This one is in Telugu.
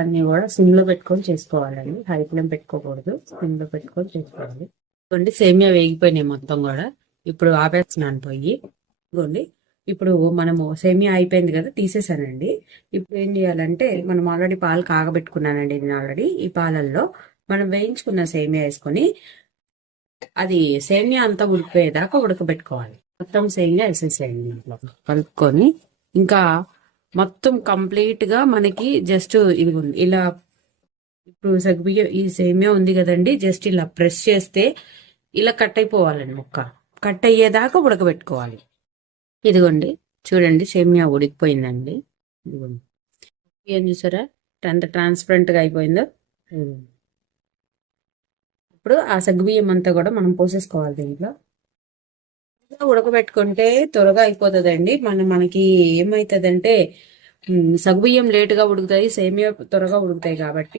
అన్నీ కూడా సిమ్లో పెట్టుకొని చేసుకోవాలండి. హై ఫ్లేమ్ పెట్టుకోకూడదు. సిమ్లో పెట్టుకొని చేసుకోవాలి. ఇదిగోండి సేమియా వేగిపోయినాయి మొత్తం కూడా. ఇప్పుడు ఆపేస్తున్నాను పోయి. ఇదిగోండి ఇప్పుడు మనము సేమియా అయిపోయింది కదా తీసేసానండి. ఇప్పుడు ఏం చేయాలంటే మనం ఆల్రెడీ పాలు కాగబెట్టుకున్నానండి నేను ఆల్రెడీ. ఈ పాలల్లో మనం వేయించుకున్న సేమియా వేసుకొని అది సేమియా అంతా ఉడికిపోయేదాకా ఉడకబెట్టుకోవాలి. మొత్తం సేమియా వేసేసేయండి. కలుపుకొని ఇంకా మొత్తం కంప్లీట్గా మనకి జస్ట్ ఇది ఉంది. ఇలా ఇప్పుడు సగ్బియ్యం ఈ సేమియా ఉంది కదండి జస్ట్ ఇలా ప్రెస్ చేస్తే ఇలా కట్ అయిపోవాలండి ముక్క. కట్ అయ్యేదాకా ఉడకబెట్టుకోవాలి. ఇదిగోండి చూడండి సేమియా ఉడికిపోయిందండి. ఇదిగోండి. ఏం చూసారా? ఎంత ట్రాన్స్పరెంట్గా అయిపోయిందో. ఇప్పుడు ఆ సగ్గుబియ్యం అంతా కూడా మనం పోసేసుకోవాలి దీంట్లో. ఉడకబెట్టుకుంటే త్వరగా అయిపోతుందండి. మన మనకి ఏమవుతుందంటే ఉమ్, సగ్గుబియ్యం లేటుగా ఉడుకుతాయి సేమియా త్వరగా ఉడుకుతాయి కాబట్టి.